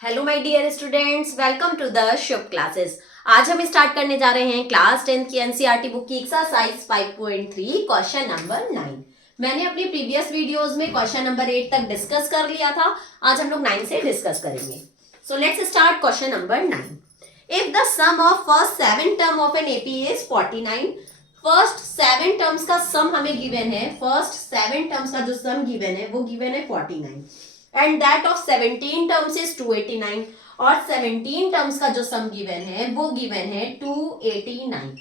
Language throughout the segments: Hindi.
Hello my dear students, welcome to the Shubh classes. आज हम स्टार्ट करने जा रहे हैं क्लास 10 की एनसीईआरटी बुक की एक्सरसाइज 5.3 क्वेश्चन नंबर 9। मैंने अपनी प्रीवियस वीडियोस में क्वेश्चन नंबर 8 तक डिस्कस कर लिया था। आज हम लोग 9 से डिस्कस करेंगे। So let's start question number 9। If the sum of first 7 term of an AP is 49, first 7 terms का सम हमें गिवन है। फर्स्ट 7 टर्म्स का जो सम गिवन है वो गिवन है 49 and that of 17 terms is 289 और 17 टर्म्स का जो सम गिवन है वो गिवन है 289।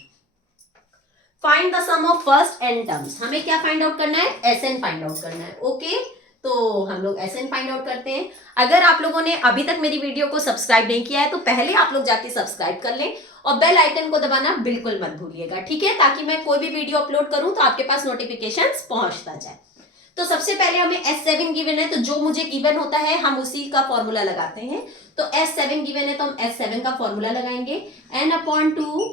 Find the sum of first n terms. हमें क्या फाइंड आउट करना है? एसएन फाइंड आउट करना है। ओके, तो हम लोग एसएन फाइंड आउट करते हैं। अगर आप लोगों ने अभी तक मेरी वीडियो को सब्सक्राइब नहीं किया है तो पहले आप लोग जाके सब्सक्राइब कर लें और बेल आइकन को दबाना बिल्कुल मत भूलिएगा, ठीक है, ताकि मैं कोई भी वीडियो अपलोड करूं तो आपके पास नोटिफिकेशंस पहुंचता जाए। तो सबसे पहले हमें S7 गिवन है, तो जो मुझे गिवन होता है हम उसी का फॉर्मूला लगाते हैं। तो S7 गिवन है तो हम S7 का फॉर्मूला लगाएंगे n/2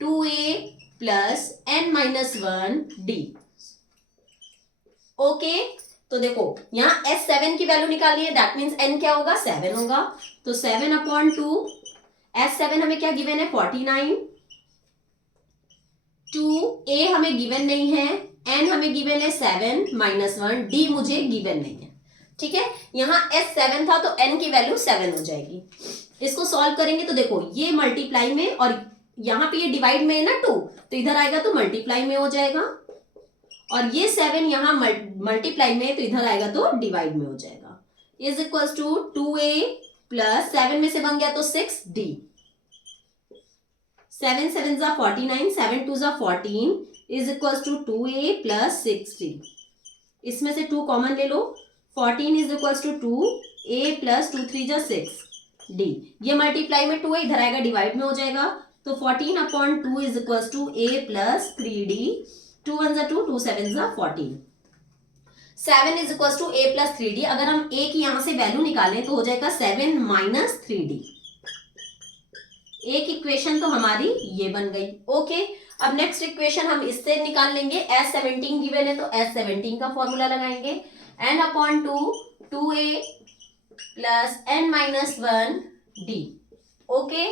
2a plus n-1d। Okay, तो देखो यहाँ S7 की वैल्यू निकालनी है, दैट मीन्स n क्या होगा? 7 होगा। तो 7/2 S7 हमें क्या गिवन है? 49। 2a हमें गिवन नहीं है, n हमें गिवन है 7-1, d मुझे गिवन नहीं है, ठीक है। यहाँ S7 था तो n की वैल्यू 7 हो जाएगी। इसको सॉल्व करेंगे तो देखो ये मल्टीप्लाई में और यहाँ पे ये डिवाइड में है ना 2, तो इधर आएगा तो मल्टीप्लाई में हो जाएगा, और ये 7 यहाँ मल्टीप्लाई में तो इधर आएगा तो डिवाइड में हो जाएगा। Is equal to 2a plus 7 में से बन गया तो 6d। 7 7 जा 49, 7 2 जा 14 is equal to 2a plus 6d। इसमें से 2 कॉमन ले लो, 14 is equal to 2a plus 2 3 जा 6d। ये मल्टीप्लाई में 2 है, इधर आएगा डिवाइड में हो जाएगा, तो 14/2 is equal to a plus 3d। 2 1 जा 2, 2 7 जा 14। 7 is equal to a plus 3d। अगर हम a की यहां से वैल्यू निकालें तो हो जाएगा 7 माइनस 3d। एक इक्वेशन तो हमारी ये बन गई। ओके, अब नेक्स्ट इक्वेशन हम इससे निकाल लेंगे। S17 गिवन है तो S17 का फॉर्मूला लगाएंगे n/2 2a plus n-1d। Okay,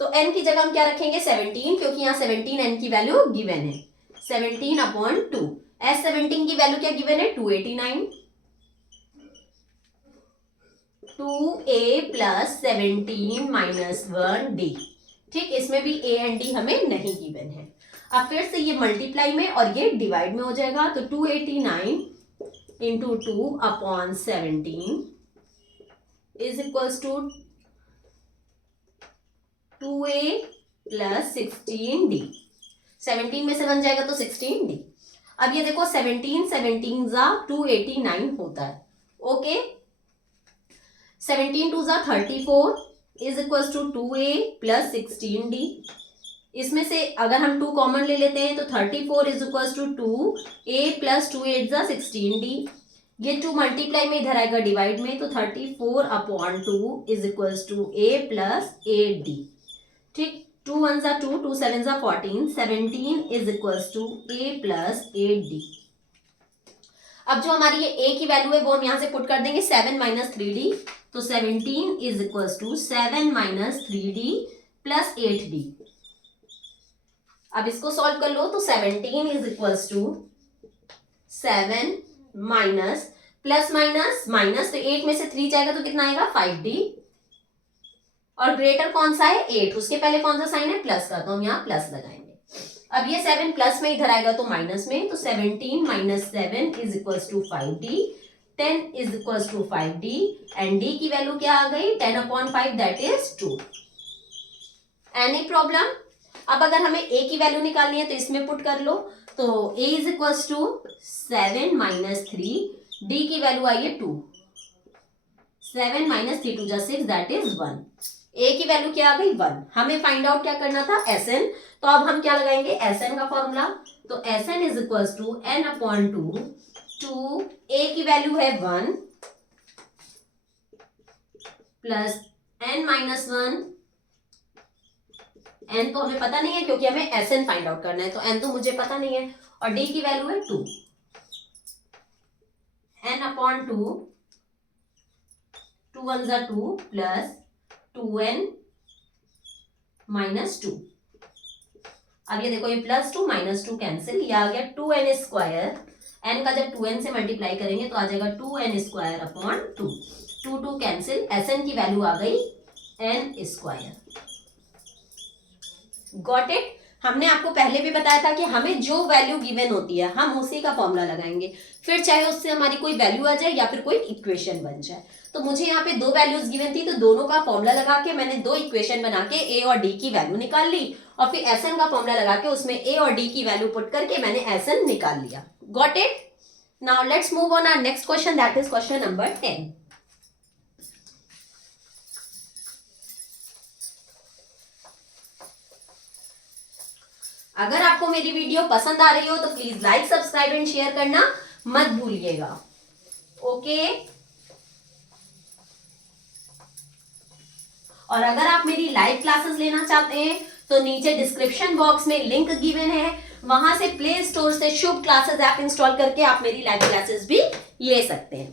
तो n की जगह हम क्या रखेंगे? 17, क्योंकि यहाँ 17 n की वैल्यू गिवन है। 17/2 S17 की वैल्यू क्या गिवन है? 289। 2a plus 17-1d। ठीक, इसमें भी a एंड d हमें नहीं गिवन है। अब फिर से ये मल्टीप्लाई में और ये डिवाइड में हो जाएगा, तो 289 into 2/17 is equals to 2a plus 16d। 17 में से बन जाएगा तो 16d। अब ये देखो 17 17 जा 289 होता है। ओके, 17 2 जा 34 is equal to 2a plus 16d। इसमें से अगर हम 2 कॉमन ले लेते हैं तो 34 is equal to 2a plus 2 8 जा 16d। ये 2 मल्टीप्लाई में इधर आएगा डिवाइड में, तो 34/2 is equal to a plus 8d। ठीक, 2 1 जा 2, 2 7 जा 14, 17 is equal to a plus 8d। अब जो हमारी ये a की वैल्यू है वो हम यहां से पुट कर देंगे 7 माइनस 3d, तो 17 is equal to 7 minus 3d plus 8d। अब इसको सॉल्व कर लो तो 17 is equal to 7 minus plus minus minus, तो 8 में से 3 जाएगा तो कितना आएगा? 5d। और ग्रेटर कौन सा है? 8, उसके पहले कौन सा साइन है? प्लस का, तो हम यहाँ प्लस लगाएंगे। अब ये 7 प्लस में इधर आएगा तो माइनस में, तो 17 minus 7 is equal to 5d। 10 is equal to 5d and d की वैल्यू क्या आ गई? 10/5 दैट इज 2। Any problem? अब अगर हमें a की वैल्यू निकालनी है तो इसमें पुट कर लो, तो a is equal to 7 minus 3, d की वैल्यू आई है 2। 7 माइनस 3 2 जा 6 दैट इज 1। a की वैल्यू क्या आ गई? 1। हमें फाइंड आउट क्या करना था? Sn। तो अब हम क्या लगाएंगे? Sn का फॉर्मूला, तो Sn is equal to n/2 2 a की वैल्यू है 1 प्लस n-1। n तो हमें पता नहीं है क्योंकि हमें Sn फाइंड आउट करना है, तो n तो मुझे पता नहीं है, और d की वैल्यू है 2। n/2 2 1 जा 2 प्लस 2n माइनस 2। अब ये देखो, ये +2 -2 कैंसिल, ये आ गया 2n स्क्वायर। n का जब 2n से मल्टीप्लाई करेंगे तो आ जाएगा 2n square upon 2। 2 cancel, Sn की वैल्यू आ गई n स्क्वायर। Got it. हमने आपको पहले भी बताया था कि हमें जो वैल्यू गिवन होती है हम उसी का फॉर्मूला लगाएंगे, फिर चाहे उससे हमारी कोई वैल्यू आ जाए या फिर कोई इक्वेशन बन जाए। तो मुझे यहाँ पे 2 वैल्यूज गिवन थी, तो दोनों का फॉर्मूला लगा के मैंने 2 इक्वेशन बना के a और d की वैल्यू निकाल ली, और फिर Sn का फॉर्मूला लगा के उसमें a और d की वैल्यू पुट करके मैंने Sn निकाल लिया। Got it. Now let's move on our next question, that is question number 10। अगर आपको मेरी वीडियो पसंद आ रही हो तो please like, subscribe and share करना मत भूलिएगा। ओके। और अगर आप मेरी लाइव क्लासेस लेना चाहते हैं तो नीचे डिस्क्रिप्शन बॉक्स में लिंक गिवन है, वहां से प्ले स्टोर से शुभ क्लासेस ऐप इंस्टॉल करके आप मेरी लाइव क्लासेस भी ले सकते हैं।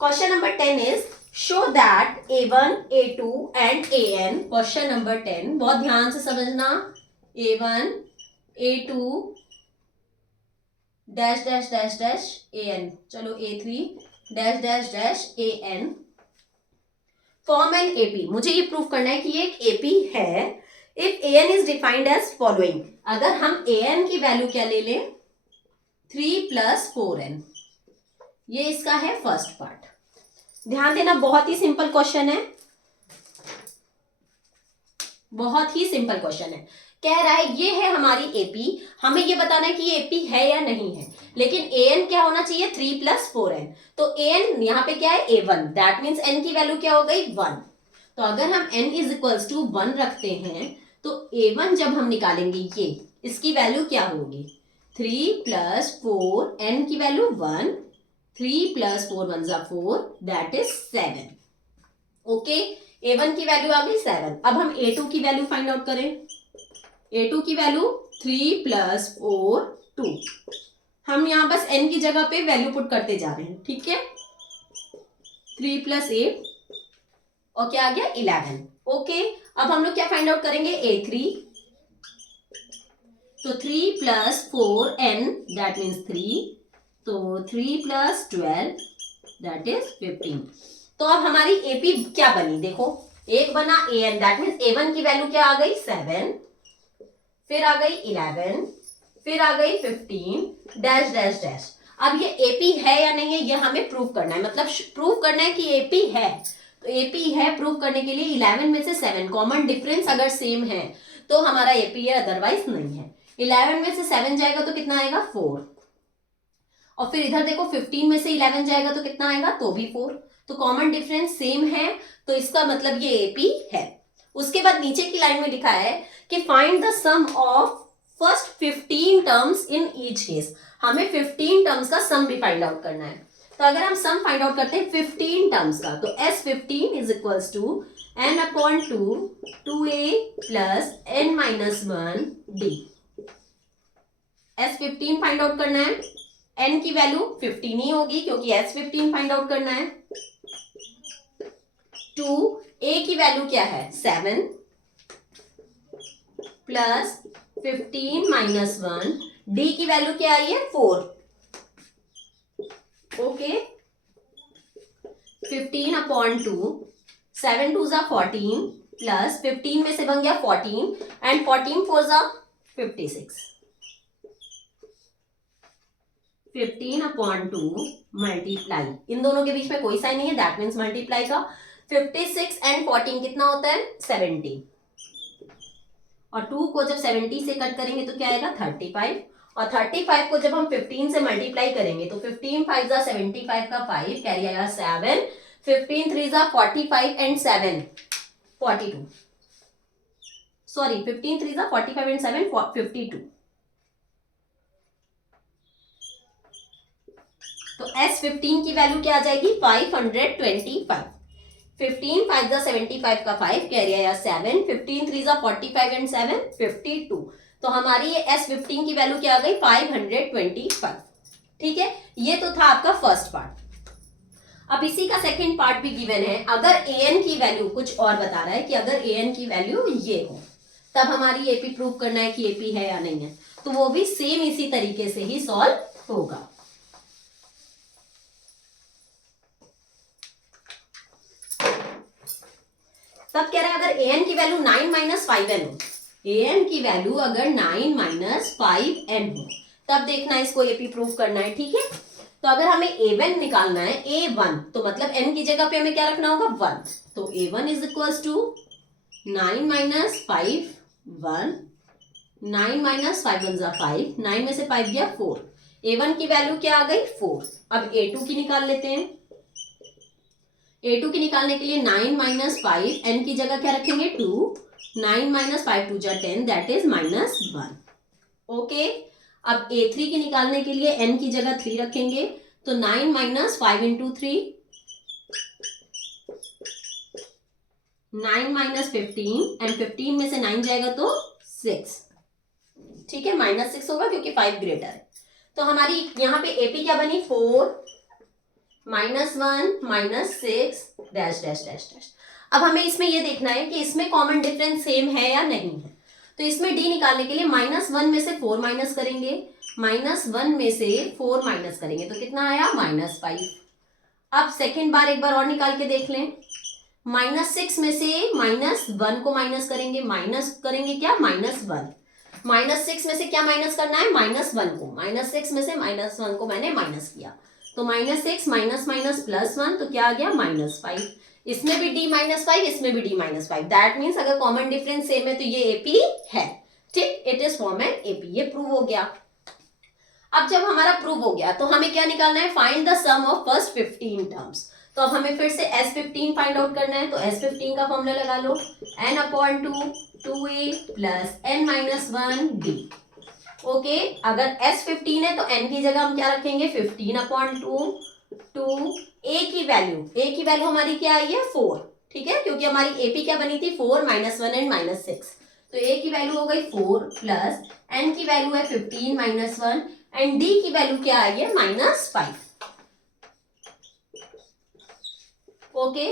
Question number 10 is show that a1, a2 and an। Question number 10 बहुत ध्यान से समझना। a1, a2 dash dash dash dash an, चलो a3 dash dash dash an form an AP. मुझे ये प्रूव करना है कि ये एक एपी है if an is defined as following. अगर हम an की वैल्यू क्या ले लें, 3 + 4n। ये इसका है फर्स्ट पार्ट। ध्यान देना, बहुत ही सिंपल क्वेश्चन है, बहुत ही सिंपल क्वेश्चन है। कह रहा है ये है हमारी एपी, हमें ये बताना है कि ये एपी है या नहीं है, लेकिन an क्या होना चाहिए, 3 + 4n। तो an यहाँ पे क्या है, a1, दैट मीन्स n की वैल्यू क्या हो गई, 1। तो अगर हम n = 1 रखते हैं तो a1 जब हम निकालेंगे, ये इसकी वैल्यू क्या होगी, 3 + 4, n की value 1, 3 + 4 1 = 4, that is 7। Okay, a1 की वैल्यू आ गई 7। अब हम a2 की वैल्यू फाइंड आउट करें। a2 की वैल्यू 3 + 4 2। हम यहां बस n की जगह पे वैल्यू पुट करते जा रहे हैं, ठीक है। 3 + 8 और क्या आ गया, 11। ओके, अब हम लोग क्या फाइंड आउट करेंगे, a3। तो 3 + 4n दैट मीन्स 3, तो 3 + 12 दैट इज 15। तो अब हमारी एपी क्या बनी, देखो, एक बना an, दैट मीन्स a1 की वैल्यू क्या आ गई, 7, फिर आ गई 11, फिर आ गई 15 डैश डैश डैश। अब ये एपी है या नहीं है, ये हमें प्रूव करना है, मतलब प्रूव करना है कि एपी है। तो एपी है, प्रूव करने के लिए 11 में से 7 कॉमन डिफरेंस अगर सेम है तो हमारा एपी है, अदरवाइज नहीं है। 11 में से 7 जाएगा तो कितना आएगा, 4। और फिर इधर देखो 15 में से 11 जाएगा तो कितना आएगा, तो भी 4। तो कॉमन डिफरेंस सेम है, तो इसका मतलब ये एपी है। उसके बाद नीचे की लाइन में लिखा है कि find the sum of first 15 terms in each case. हमें 15 टर्म्स का सम भी फाइंड आउट करना है। तो अगर हम सम फाइंड आउट करते हैं 15 टर्म्स का, तो S15 = n/2 2a + n-1 d। S15 find out करना है, n की वैल्यू 15 ही होगी क्योंकि S15 फाइंड आउट करना है। 2 a की वैल्यू क्या है, 7 + 15 - 1 d की वैल्यू क्या आई है, 4। ओके, 15/2, 7 2 = 14 प्लस 15 में से बन गया 14 एंड 14 4 = 56। 15/2 मल्टीप्लाई, इन दोनों के बीच में कोई साइन नहीं है, दैट मीन्स मल्टीप्लाई का। 56 एंड 14 कितना होता है, 70। और 2 को जब 70 से कट करेंगे तो क्या आएगा, 35। और 35 को जब हम 15 से मल्टीप्लाई करेंगे तो 15 5 = 75 का 5 कैरी आएगा 7। 15 3 = 45 एंड 7 42। Sorry, 15 3 = 45 and 7 52। तो S15 की वैल्यू क्या आ जाएगी, 525। 15 5 = 75 का 5 कैरी आया 7। 15 3 = 45 एंड 7 52। तो हमारी ये S15 की वैल्यू क्या आ गई, 525। ठीक है, ये तो था आपका फर्स्ट पार्ट। अब इसी का सेकंड पार्ट भी गिवन है, अगर an की वैल्यू कुछ और बता रहा है कि अगर an की वैल्यू ये हो तब हमारी एपी प्रूव करना है कि एपी है या नहीं है, तो वो भी सेम इसी तरीके से ही सॉल्व होगा। तब कह रहा है अगर an की वैल्यू 9 माइनस 5n हो, an की वैल्यू अगर 9 माइनस 5n हो तब देखना है इसको एपी प्रूव करना है, ठीक है। तो अगर हमें a1 निकालना है, a1 तो मतलब n की जगह पे हमें क्या रखना होगा 1, तो a1 is equal to 9 minus 5 1, 9 minus 5 1 जा 5, 9 में से 5 गया 4, a1 की वैल्यू क्या आ गई 4। अब a2 की निकाल लेते हैं, a2 की निकालने के लिए 9 माइनस 5, n की जगह क्या रखेंगे 2, 9 माइनस 5 2 जा 10 दैट इज -1, ओके। अब a3 की निकालने के लिए n की जगह 3 रखेंगे, तो 9 माइनस 5 इंटू 3, 9 माइनस 15 एंड 15 में से 9 जाएगा तो 6, ठीक है, -6 होगा क्योंकि 5 ग्रेटर है। तो हमारी यहाँ पे एपी क्या बनी 4 -1 -6 डैश डैश डैश डैश। अब हमें इसमें ये देखना है कि इसमें कॉमन डिफरेंस सेम है या नहीं है। तो इसमें डी निकालने के लिए -1 में से 4 माइनस करेंगे, -1 में से 4 माइनस करेंगे तो कितना आया -5। अब सेकेंड बार एक बार और निकाल के देख लें, -6 में से -1 को माइनस करेंगे, माइनस करेंगे क्या -1, -6 में से क्या माइनस करना है -1 को, -6 में से -1 को मैंने माइनस किया, तो -6 माइनस माइनस +1 तो क्या आ गया -5। इसमें भी d -5, इसमें भी d -5, दैट मीन्स अगर कॉमन डिफरेंस सेम है तो ये एपी है, ठीक, it is form an AP, ये प्रूव हो गया। अब जब हमारा प्रूव हो गया तो हमें क्या निकालना है, find the sum of first 15 terms. तो अब हमें फिर से S15 फाइंड आउट करना है, तो S15 का फॉर्मूला लगा लो, n/2 2a plus n-1d, okay. अगर S15 है तो n की जगह हम क्या रखेंगे 15/2, टू a की वैल्यू हमारी क्या आई है 4, ठीक है, क्योंकि हमारी एपी क्या बनी थी 4 -1 एंड -6, तो a की वैल्यू हो गई 4 प्लस n की वैल्यू है 15 -1 एंड d की वैल्यू क्या आई है -5, ओके।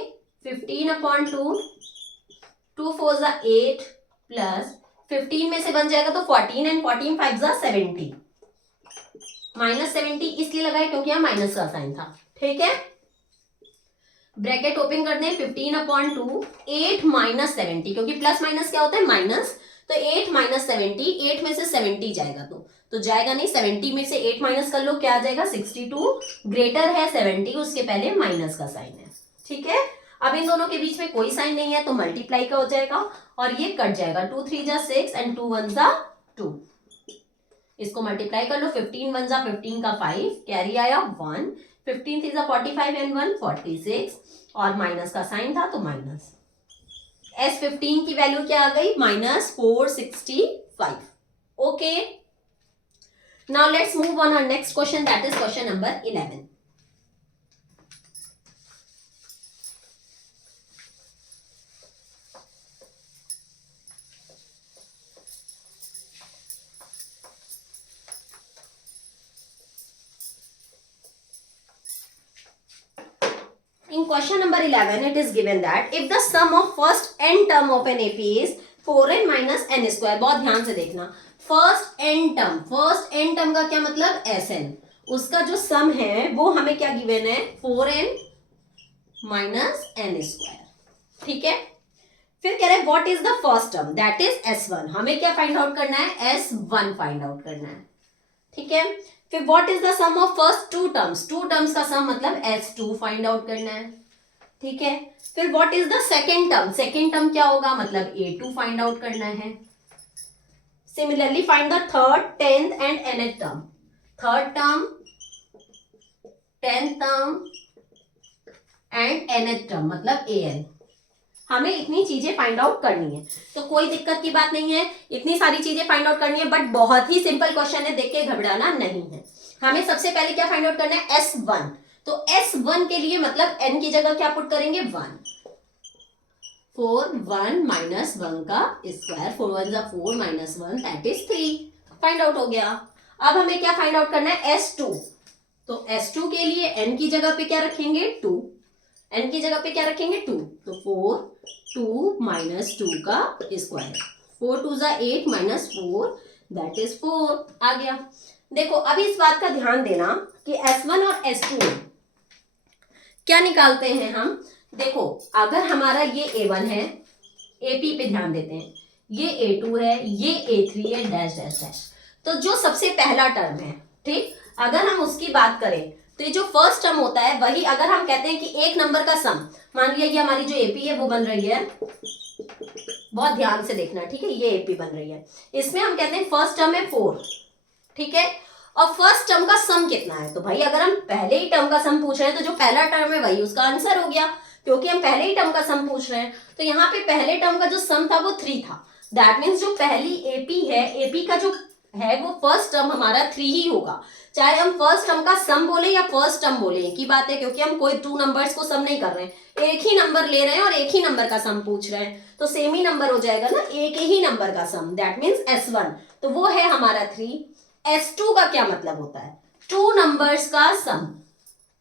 15/2 2 4 जा 8 प्लस 15 में से बन जाएगा तो 14 एंड 14 5 जा 70, -70 इसलिए लगाए क्योंकि यहाँ माइनस का साइन था, ठीक है। ब्रैकेट ओपन कर दें, 15/2 8 माइनस 70, क्योंकि प्लस माइनस क्या होता है माइनस, तो 8 माइनस 70, 8 में से 70 जाएगा तो जाएगा नहीं, 70 में से 8 माइनस कर लो क्या आ जाएगा 62, ग्रेटर है 70, उसके पहले माइनस का साइन है, ठीक है। अब इन दोनों के बीच में कोई साइन नहीं है तो मल्टीप्लाई का हो जाएगा और ये कट जाएगा, 2 3 जा 6 एंड 2 1 जा 2, इसको मल्टीप्लाई कर लो, 15 1 जा 15 का 5, कैरी आया 1, 15 3 जा 45 एंड 1 46 और माइनस का साइन था तो माइनस। S15 की वैल्यू क्या आ गई -465, okay. Now let's move on our next question, that is question number 11। In question number 11, it is given that if the sum of first n term of an AP is 4n minus n square, बहुत ध्यान से देखना, फर्स्ट n टर्म का क्या मतलब Sn, उसका जो सम है वो हमें क्या गिवन है 4n माइनस n स्क्वायर, ठीक है। फिर कह रहे हैं what is the first term, that is S1, हमें क्या फाइंड आउट करना है S1 फाइंड आउट करना है, ठीक है। फिर what is the sum of first two terms का सम मतलब S2 फाइंड आउट करना है, ठीक है। फिर what is the second term क्या होगा मतलब A2 फाइंड आउट करना है। Similarly find the third, 10th and nth term, third term, 10th term and nth term मतलब an, हमें इतनी चीजें फाइंड आउट करनी है, तो कोई दिक्कत की बात नहीं है, इतनी सारी चीजें फाइंड आउट करनी है, बट बहुत ही सिंपल क्वेश्चन है, देख के घबराना नहीं है। हमें सबसे पहले क्या फाइंड आउट करना है S1, तो S1 के लिए मतलब n की जगह क्या पुट करेंगे 1, 4 1 माइनस 1 का स्क्वायर, 4 1 जा 4 minus 1 that is 3, find out हो गया। अब हमें क्या फाइंड आउट करना है S2, तो S2 के लिए n की जगह पे क्या रखेंगे 2, n की जगह पे क्या रखेंगे 2, तो 4 2 माइनस 2 का स्क्वायर, 4 2 जा 8 माइनस 4 दैट इज 4 आ गया। देखो अब इस बात का ध्यान देना कि S1 और S2 क्या निकालते हैं हम। देखो अगर हमारा ये A1 है, AP पे ध्यान देते हैं, ये A2 है, ये A3 है, डैश डैश डैश, तो जो सबसे पहला टर्म है, ठीक, अगर हम उसकी बात करें तो ये जो फर्स्ट टर्म होता है वही, अगर हम कहते हैं कि एक नंबर का सम, मान लिया ये हमारी जो AP है वो बन रही है, बहुत ध्यान से देखना, ठीक है, ये AP बन रही है, इसमें हम कहते हैं फर्स्ट टर्म है 4, ठीक है, और फर्स्ट टर्म का सम कितना है, तो भाई अगर हम पहले ही टर्म का सम पूछ रहे हैं तो जो पहला टर्म है वही उसका आंसर हो गया, क्योंकि हम पहले ही टर्म का सम पूछ रहे हैं। तो यहाँ पे पहले टर्म का जो सम था वो 3 था, दैट मीन्स जो पहली AP है, AP का जो है वो फर्स्ट टर्म हमारा 3 ही होगा, चाहे हम फर्स्ट टर्म का सम बोले या फर्स्ट टर्म बोले एक ही बात है, क्योंकि हम कोई 2 नंबर्स को सम नहीं कर रहे हैं, एक ही नंबर ले रहे हैं और एक ही नंबर का सम पूछ रहे हैं, तो सेम ही नंबर हो जाएगा ना, एक ही नंबर का सम, दैट मीन्स S1, तो वो है हमारा 3। S2 का क्या मतलब होता है, 2 नंबर्स का सम,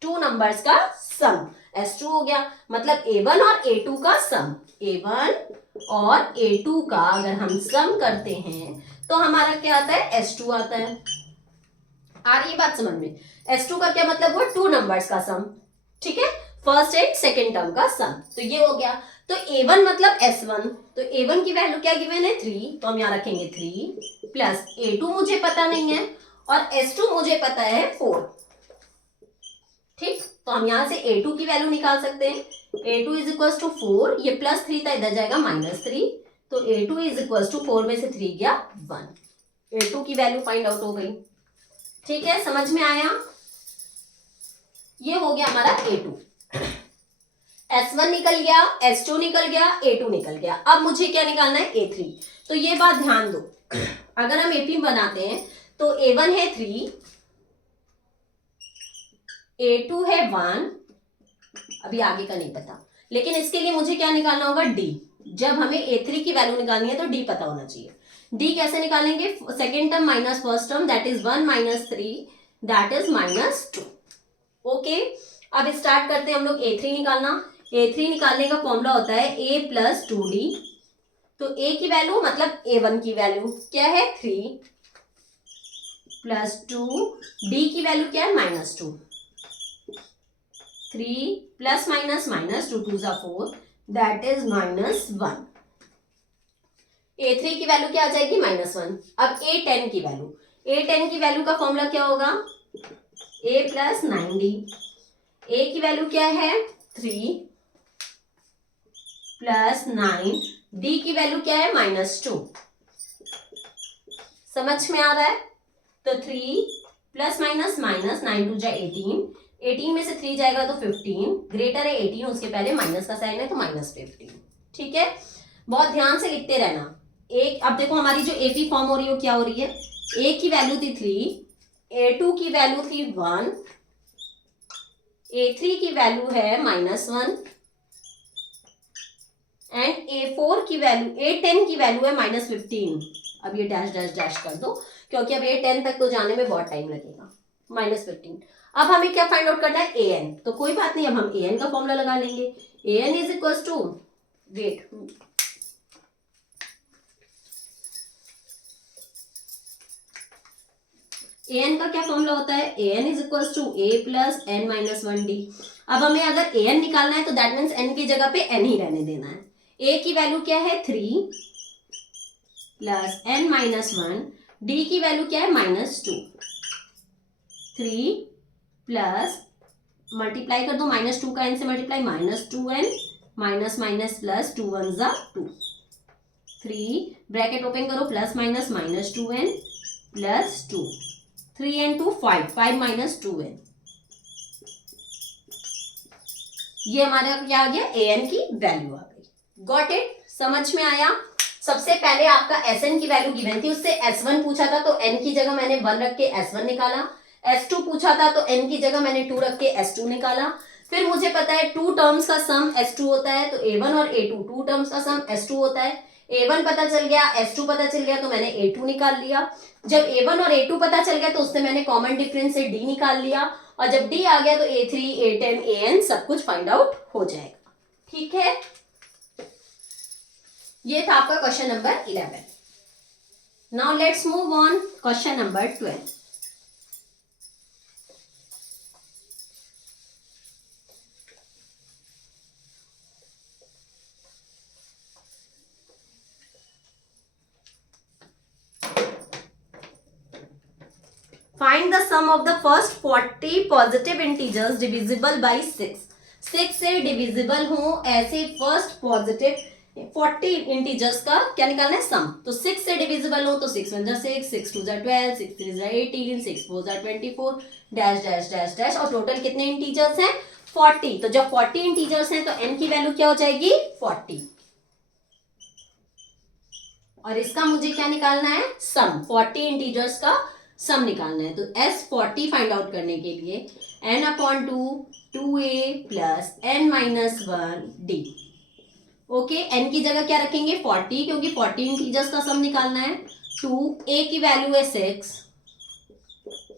2 नंबर्स का सम S2 हो गया, मतलब A1 और A2 का सम, A1 और A2 का अगर हम सम करते हैं तो हमारा क्या आता है S2 आता है। आ रही है बात समझ में, S2 का क्या मतलब हुआ 2 नंबर्स का सम, ठीक है, फर्स्ट एंड सेकेंड टर्म का सम, तो ये हो गया। तो A1 मतलब S1, तो A1 की वैल्यू क्या गिवन है 3, तो हम यहाँ रखेंगे 3 प्लस A2 मुझे पता नहीं है और S2 मुझे पता है 4, ठीक, तो हम यहां से A2 की वैल्यू निकाल सकते हैं, A2 इज इक्वल टू 4, ये प्लस 3 था इधर जाएगा -3, तो A2 इज इक्वल टू 4 में से 3 गया 1, A2 की वैल्यू फाइंड आउट हो गई, ठीक है, समझ में आया, ये हो गया हमारा A2, S1 निकल गया, S2 निकल गया, A2 निकल गया, अब मुझे क्या निकालना है A3, तो ये बात ध्यान दो, अगर हम AP बनाते हैं तो A1 है 3, A2 है 1, अभी आगे का नहीं पता, लेकिन इसके लिए मुझे क्या निकालना होगा D, जब हमें A3 की वैल्यू निकालनी है तो D पता होना चाहिए। D कैसे निकालेंगे, second term minus first term, that is 1 - 3 that is -2, okay. अब स्टार्ट करते हैं हम लोग A3 निकालना। A3 निकालने का फॉर्मूला होता है A + 2D, तो A की वैल्यू मतलब A1 की वैल्यू क्या है 3 + 2, D की वैल्यू क्या है -2, 3 + -2 2 = 4 दैट इज -1, A3 की वैल्यू क्या आ जाएगी -1। अब A10 की वैल्यू, A10 की वैल्यू का फॉर्मूला क्या होगा A + 9D, A की वैल्यू क्या है 3 + 9, D की वैल्यू क्या है -2, समझ में आ रहा है, तो 3 + -, 9 2 जा 18, 18 में से 3 जाएगा तो 15, ग्रेटर है 18, उसके पहले माइनस का साइन है तो -15, ठीक है, बहुत ध्यान से लिखते रहना। एक अब देखो हमारी जो AP फॉर्म हो रही है क्या हो रही है, A की वैल्यू थी 3, A2 की वैल्यू थी 1, A3 की वैल्यू है -1 एंड A4 की वैल्यू, A10 की वैल्यू है -15, अब ये डैश डैश डैश कर दो क्योंकि अब A10 तक तो जाने में बहुत टाइम लगेगा, -15। अब हमें क्या फाइंड आउट करना है AN, तो कोई बात नहीं, अब हम AN का फॉर्मूला लगा लेंगे, AN is equal to, wait, AN का क्या फॉर्मूला होता है, AN is equal to A + n - 1D। अब हमें अगर AN निकालना है तो दैट मीन्स n की जगह पे n ही रहने देना है। A की वैल्यू क्या है 3 + n - 1, D की वैल्यू क्या है -2, 3 प्लस मल्टीप्लाई कर दो, -2 का n से multiply, -2n plus 2 1 = 2, 3 bracket open करो, + -2n प्लस 2, 3 and 2 5, 5 - 2n, ये हमारा क्या आ गया AN की वैल्यू आ गई, गॉट इट, समझ में आया। सबसे पहले आपका SN की वैल्यू गिवन थी, उससे S1 पूछा था तो N की जगह मैंने 1 रख के S1 निकाला, S2 पूछा था तो N की जगह मैंने 2 रख के S2 निकाला, फिर मुझे पता है 2 टर्म्स का सम S2 होता है, तो A1 और A2 2 टर्म्स का सम S2 होता है, A1 पता चल गया, S2 पता चल गया तो मैंने A2 निकाल लिया, जब A1 और A2 पता चल गया तो उससे मैंने कॉमन डिफरेंस से D निकाल लिया, और जब D आ गया तो A3, A10, AN सब कुछ फाइंड आउट हो जाएगा। ठीक है, ये था आपका question number 11। Now let's move on question number 12। Find the sum of the first 40 positive integers divisible by 6. 6 से डिविजिबल हो ऐसे फर्स्ट पॉजिटिव 40 इंटीजर्स का क्या निकालना है, सम। तो 6 से डिविजिबल हो तो 6 1 जा 6, 6 2 जा 12, 6 3 जा 18, 6 4 जा 24, डैश डैश डैश डैश, और टोटल कितने इंटीजर्स हैं, 40। तो जब 40 इंटीजर्स हैं तो n की वैल्यू क्या हो जाएगी, 40। और इसका मुझे क्या निकालना है, सम। 40 इंटीजर्स का सम निकालना है। तो S40 फाइंड आउट करने के लिए n/2 2a plus n minus 1 d। Okay, n की जगह क्या रखेंगे, 40, क्योंकि 40 इंटीजर्स का सम निकालना है। 2a की वैल्यू है 6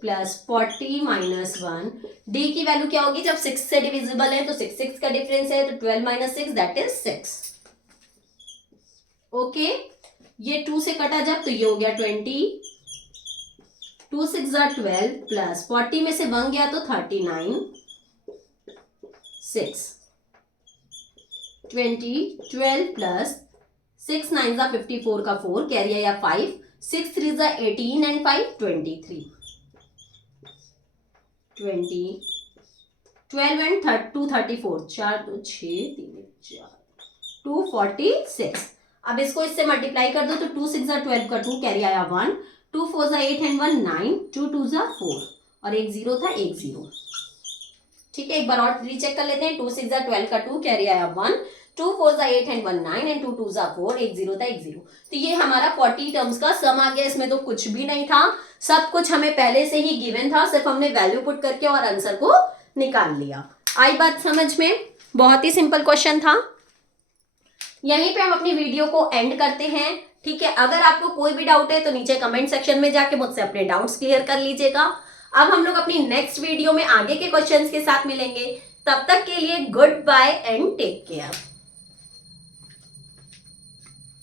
प्लस 40 माइनस 1, d की वैल्यू क्या होगी, जब 6 से डिविजिबल है तो 6 6 का डिफरेंस है, तो 12 माइनस 6 दैट इज 6। ओके, ये 2 से कटा जब तो ये हो गया 20, 2 6 12 प्लस 40 में से 1 गया तो 39, 6 20 12 प्लस 6 9 54 का 4 कैरी आया 5, 6 3 18 एंड 5 23, 20 12 एंड 2 34, 4 2 6 3 4 246। अब इसको इससे मल्टीप्लाई कर दो तो 2 6 12 का 2 कैरी आया 1, 2 4 8 एंड 1 9, 2 2 4 और एक 0 था, एक 0। ठीक है, एक बार और रीचेक कर लेते हैं। 2 6 12 का 2 कैरी आया 1, 2 4 8 एंड 1 9 एंड 2 2 4, एक 0 था, एक 0। तो ये हमारा 40 टर्म्स का सम आ गया। इसमें तो कुछ भी नहीं था, सब कुछ हमें पहले से ही गिवन था, सिर्फ हमने वैल्यू पुट करके और आंसर को निकाल लिया। आई बात समझ में? बहुत ही सिंपल क्वेश्चन था। यहीं पे हम अपनी वीडियो को एंड करते हैं। ठीक है, अगर आपको कोई भी डाउट है तो नीचे कमेंट सेक्शन में जाके मुझसे अपने डाउट्स क्लियर कर लीजिएगा। अब हम लोग अपनी नेक्स्ट वीडियो में आगे के क्वेश्चंस के साथ मिलेंगे। तब तक के लिए goodbye and take care.